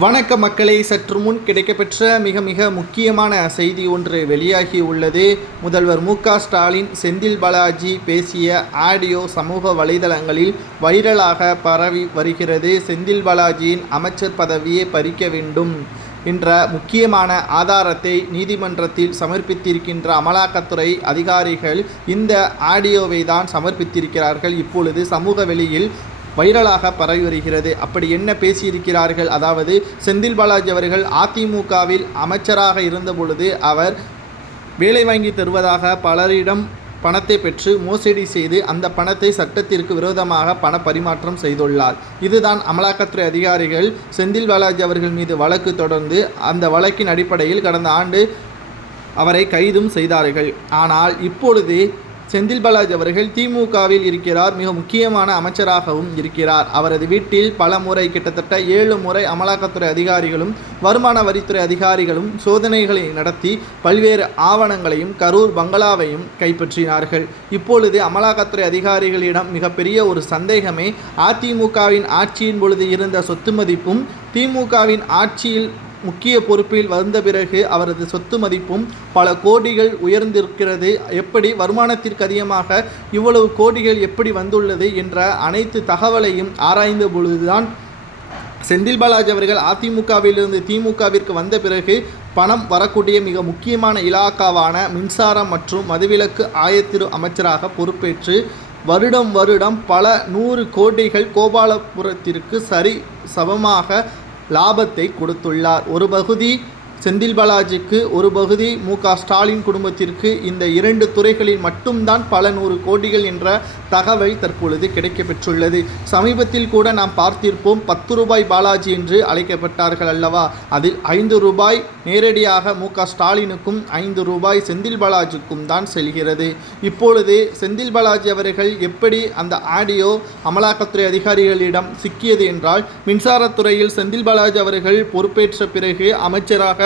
வணக்க மக்களை சற்று முன் கிடைக்கப்பெற்ற மிக மிக முக்கியமான செய்தி ஒன்று வெளியாகி உள்ளது. முதல்வர் மு க ஸ்டாலின் செந்தில் பாலாஜி பேசிய ஆடியோ சமூக வலைதளங்களில் வைரலாக பரவி வருகிறது. செந்தில் பாலாஜியின் அமைச்சர் பதவியை பறிக்க வேண்டும் என்ற முக்கியமான ஆதாரத்தை நீதிமன்றத்தில் சமர்ப்பித்திருக்கின்ற அமலாக்கத்துறை அதிகாரிகள் இந்த ஆடியோவை தான் சமர்ப்பித்திருக்கிறார்கள். இப்பொழுது சமூக வெளியில் வைரலாக பரவி வருகிறது. அப்படி என்ன பேசியிருக்கிறார்கள்? அதாவது செந்தில் பாலாஜி அவர்கள் அதிமுகவில் அமைச்சராக இருந்தபொழுது அவர் வேலை வாங்கி தருவதாக பலரிடம் பணத்தை பெற்று மோசடி செய்து அந்த பணத்தை சட்டத்திற்கு விரோதமாக பண பரிமாற்றம் செய்துள்ளார். இதுதான் அமலாக்கத்துறை அதிகாரிகள் செந்தில் பாலாஜி அவர்கள் மீது வழக்கு தொடர்ந்து அந்த வழக்கின் அடிப்படையில் கடந்த ஆண்டு அவரை கைதும் செய்தார்கள். ஆனால் இப்பொழுது செந்தில் பாலாஜி அவர்கள் திமுகவில் இருக்கிறார் மிக முக்கியமான அமைச்சராகவும் இருக்கிறார். அவரது வீட்டில் பல முறை கிட்டத்தட்ட ஏழு முறை அமலாக்கத்துறை அதிகாரிகளும் வருமான வரித்துறை அதிகாரிகளும் சோதனைகளை நடத்தி பல்வேறு ஆவணங்களையும் கரூர் பங்களாவையும் கைப்பற்றினார்கள். இப்பொழுது அமலாக்கத்துறை அதிகாரிகளிடம் மிகப்பெரிய ஒரு சந்தேகமே அதிமுகவின் ஆட்சியின் பொழுது இருந்த சொத்து மதிப்பும் திமுகவின் ஆட்சியில் முக்கிய பொறுப்பில் வந்த பிறகு அவரது சொத்து மதிப்பும் பல கோடிகள் உயர்ந்திருக்கிறது. எப்படி வருமானத்திற்கு அதிகமாக இவ்வளவு கோடிகள் எப்படி வந்துள்ளது என்ற அனைத்து தகவலையும் ஆராய்ந்த பொழுதுதான் செந்தில் பாலாஜி அவர்கள் அதிமுகவிலிருந்து திமுகவிற்கு வந்த பிறகு பணம் வரக்கூடிய மிக முக்கியமான இலாக்காவான மின்சாரம் மற்றும் மதுவிலக்கு ஆயத்திரு அமைச்சராக பொறுப்பேற்று வருடம் வருடம் பல நூறு கோடிகள் கோபாலபுரத்திற்கு சரி சமமாக லாபத்தை கொடுத்துள்ளார். ஒரு பகுதி செந்தில் பாலாஜிக்கு ஒரு பகுதி மு க ஸ்டாலின் குடும்பத்திற்கு இந்த இரண்டு துறைகளில் மட்டும்தான் பல நூறு கோடிகள் என்ற தகவல் தற்பொழுது கிடைக்கப்பெற்றுள்ளது. சமீபத்தில் கூட நாம் பார்த்திருப்போம் பத்து ரூபாய் பாலாஜி என்று அழைக்கப்பட்டார்கள் அல்லவா? அதில் ஐந்து ரூபாய் நேரடியாக மு க ஸ்டாலினுக்கும் ஐந்து ரூபாய் செந்தில் பாலாஜிக்கும் தான் செல்கிறது. இப்பொழுது செந்தில் பாலாஜி அவர்கள் எப்படி அந்த ஆடியோ அமலாக்கத்துறை அதிகாரிகளிடம் சிக்கியது என்றால் மின்சாரத்துறையில் செந்தில் பாலாஜி அவர்கள் பொறுப்பேற்ற பிறகு அமைச்சராக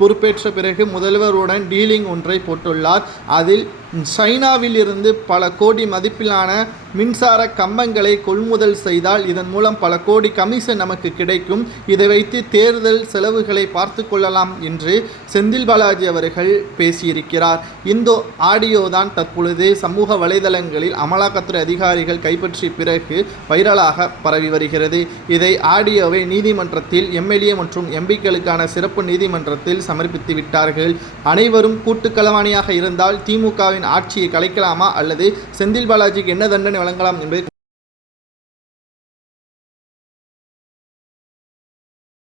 பொறுப்பேற்ற பிறகு முதல்வருடன் டீலிங் ஒன்றை போட்டுள்ளார். அதில் சைனாவில் இருந்து பல கோடி மதிப்பிலான மின்சார கம்பங்களை கொள்முதல் செய்தால் இதன் மூலம் பல கோடி கமிஷன் நமக்கு கிடைக்கும். இதை வைத்து தேர்தல் செலவுகளை பார்த்து கொள்ளலாம் என்று செந்தில் பாலாஜி அவர்கள் பேசியிருக்கிறார். இந்த ஆடியோ தான் தற்பொழுது சமூக வலைதளங்களில் அமலாக்கத்துறை அதிகாரிகள் கைப்பற்றிய பிறகு வைரலாக பரவி வருகிறது. இதை ஆடியோவை நீதிமன்றத்தில் எம்எல்ஏ மற்றும் எம்பிக்களுக்கான சிறப்பு நீதிமன்றத்தில் சமர்ப்பித்து விட்டார்கள். அனைவரும் கூட்டுக்களவாணியாக இருந்தால் திமுகவின் ஆட்சியை கலைக்கலாமா? அல்லது செந்தில் பாலாஜிக்கு என்ன தண்டனை வழங்கலாம் என்பதை